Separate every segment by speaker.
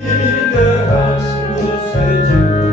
Speaker 1: In the house was a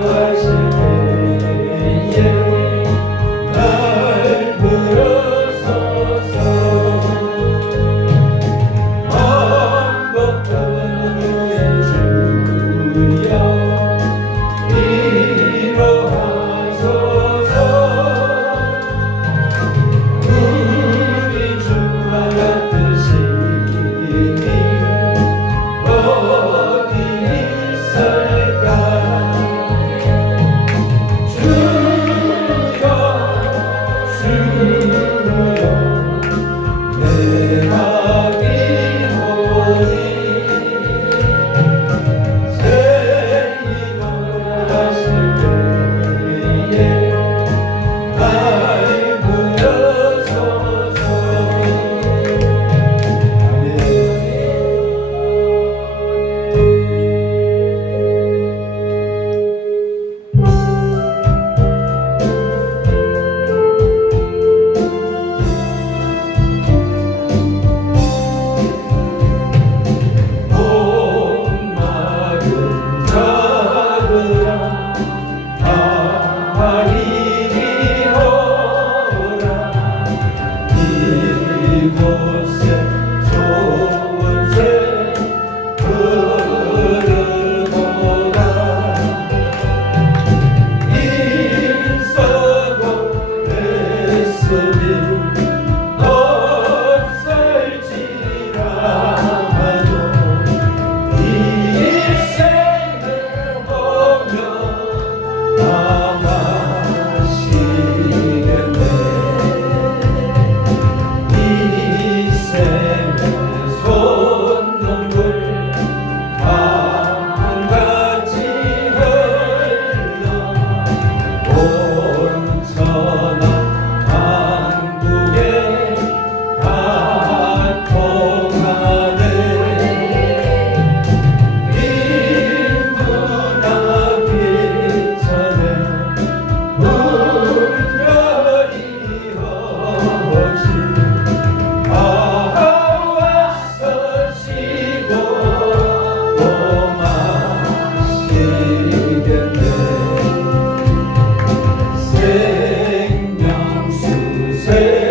Speaker 1: words Take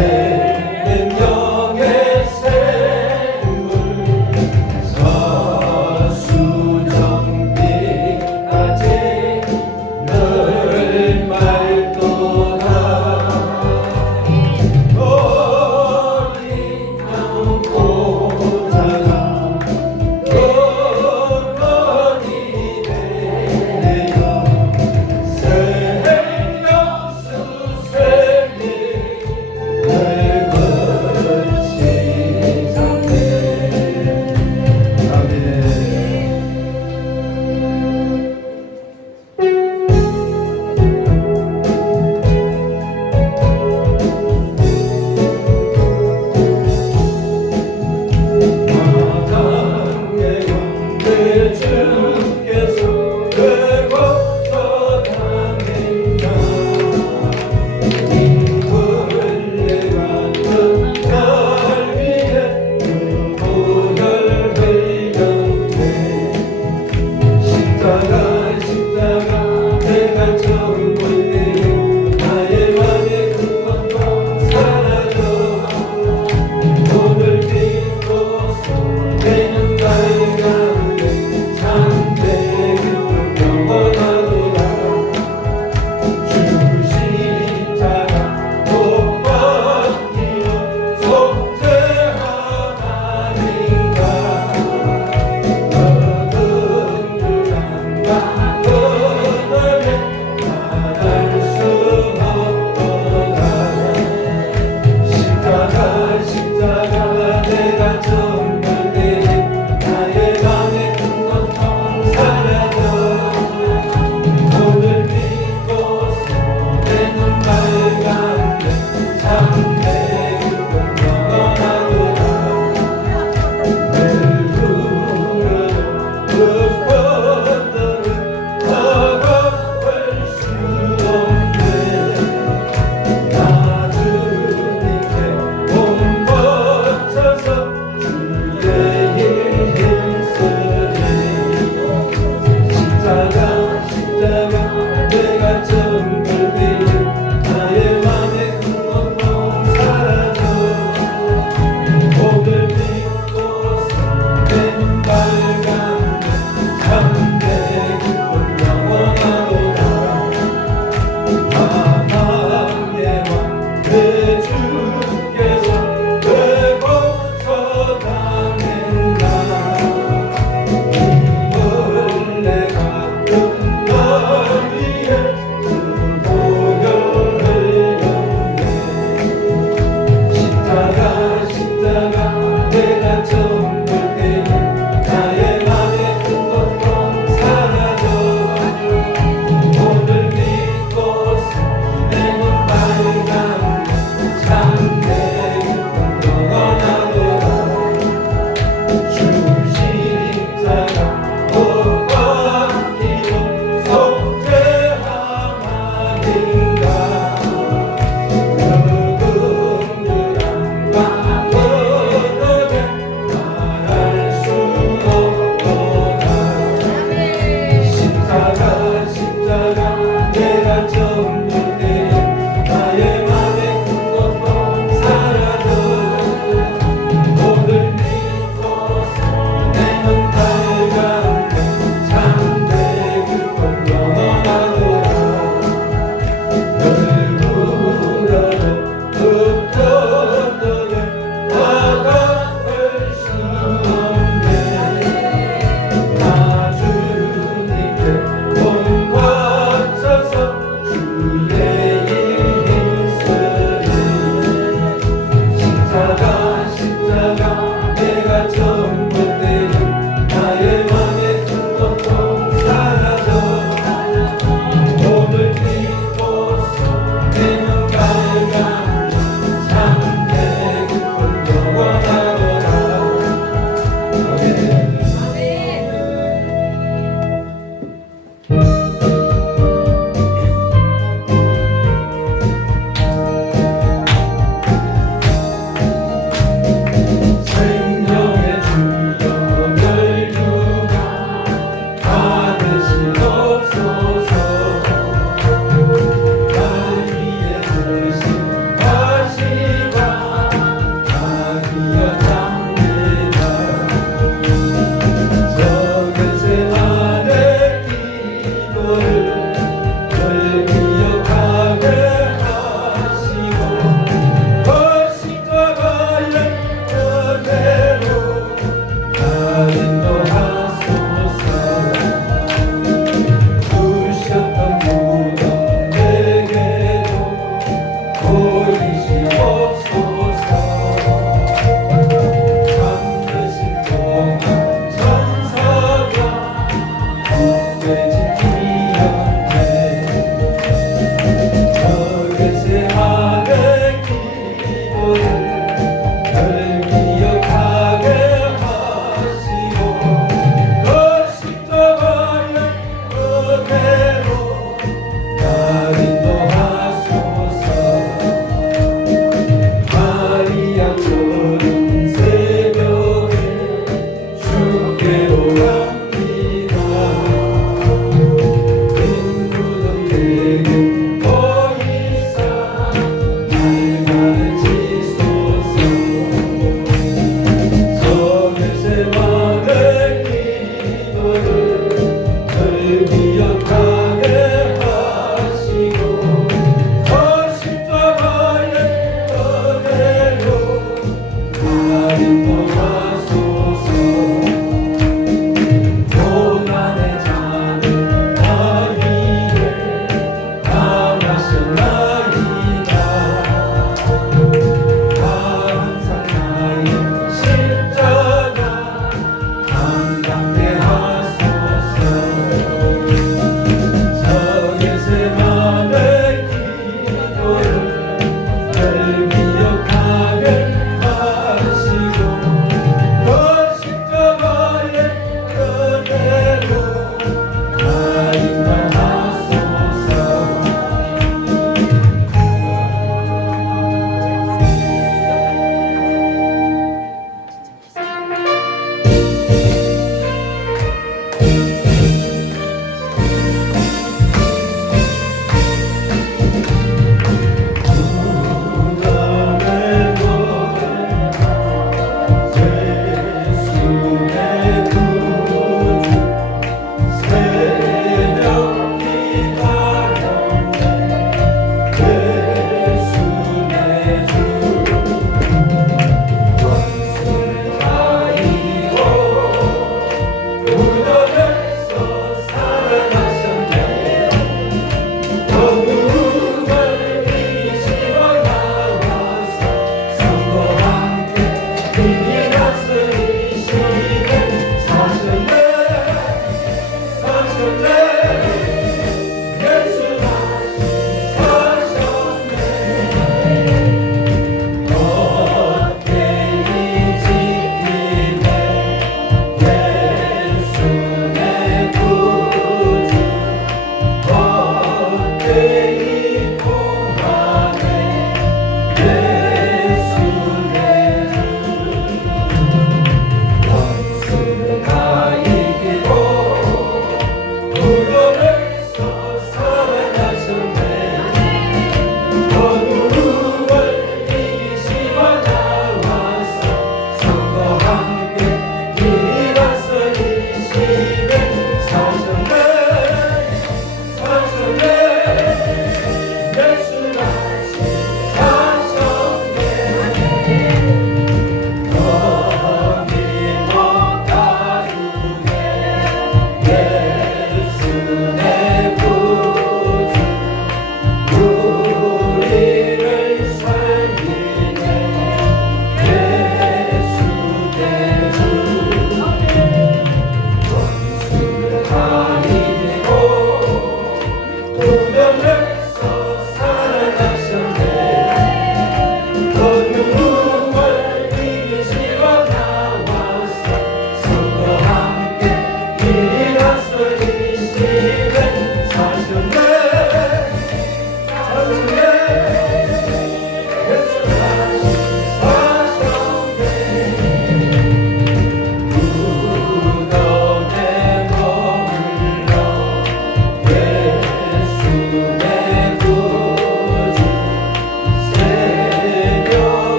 Speaker 1: Yeah. to see.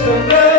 Speaker 1: Just a